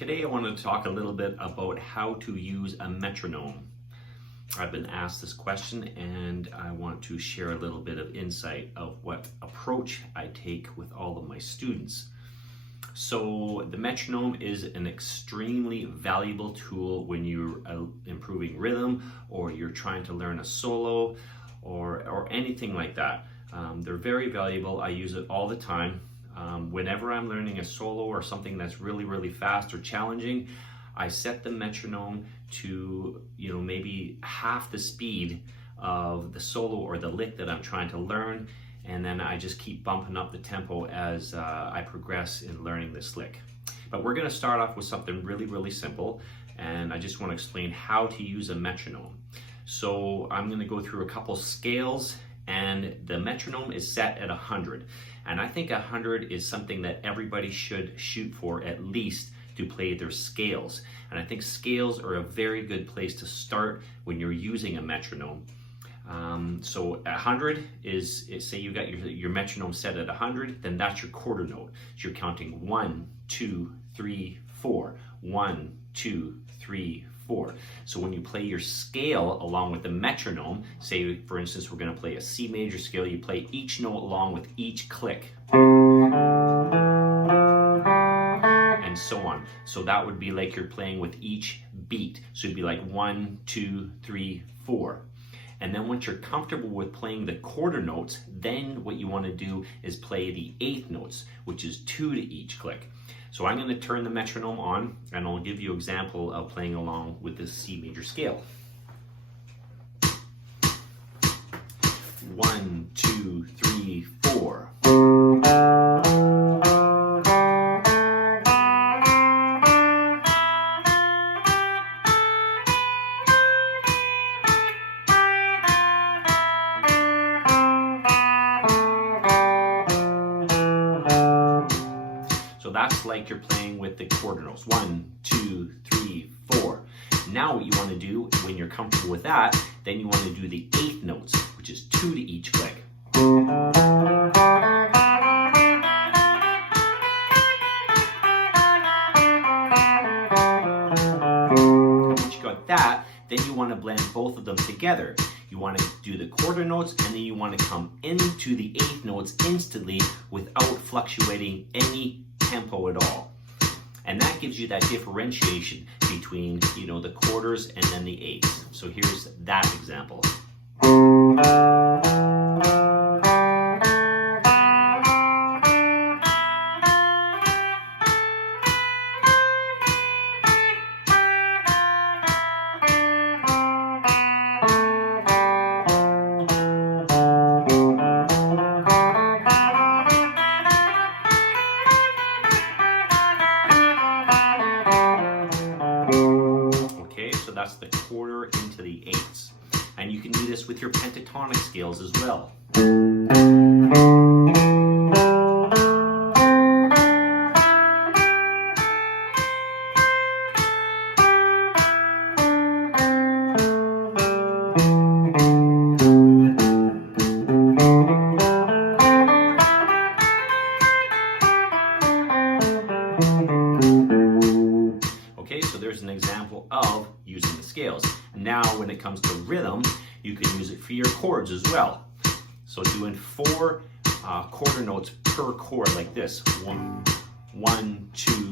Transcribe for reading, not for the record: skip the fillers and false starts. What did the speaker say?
Today I want to talk a little bit about how to use a metronome. I've been asked this question and I want to share a little bit of insight of what approach I take with all of my students. So the metronome is an extremely valuable tool when you're improving rhythm or you're trying to learn a solo or anything like that. They're very valuable. I use it all the time. Whenever I'm learning a solo or something that's really fast or challenging, I set the metronome to maybe half the speed of the solo or the lick that I'm trying to learn, and then I just keep bumping up the tempo as I progress in learning this lick. But we're going to start off with something really simple, and I just want to explain how to use a metronome. So I'm going to go through a couple scales, and the metronome is set at 100. And I think 100 is something that everybody should shoot for, at least to play their scales. And I think scales are a very good place to start when you're using a metronome. So 100 is say you got your metronome set at 100, then that's your quarter note. So you're counting 1, 2, 3, 4, 1, 2, 3, 4. So when you play your scale along with the metronome, say for instance we're going to play a C major scale, you play each note along with each click, and so on. So that would be like you're playing with each beat. So it'd be like 1, 2, 3, 4. And then once you're comfortable with playing the quarter notes, then what you want to do is play the eighth notes, which is 2 to each click. So I'm going to turn the metronome on, and I'll give you an example of playing along with this C major scale. 1, 2, 3, 4. So that's like you're playing with the quarter notes. 1, 2, 3, 4. Now what you want to do when you're comfortable with that, then you want to do the eighth notes, which is 2 to each click. Once you got that, then you want to blend both of them together. You want to do the quarter notes, and then you want to come into the eighth notes instantly without fluctuating any tempo at all. And that gives you that differentiation between, the quarters and then the eighths. So here's that example. So that's the quarter into the eighths. And you can do this with your pentatonic scales as well. Okay, so there's an example of using the scales. And now when it comes to rhythm, you can use it for your chords as well. So doing 4 quarter notes per chord like this. 1, 1, 2,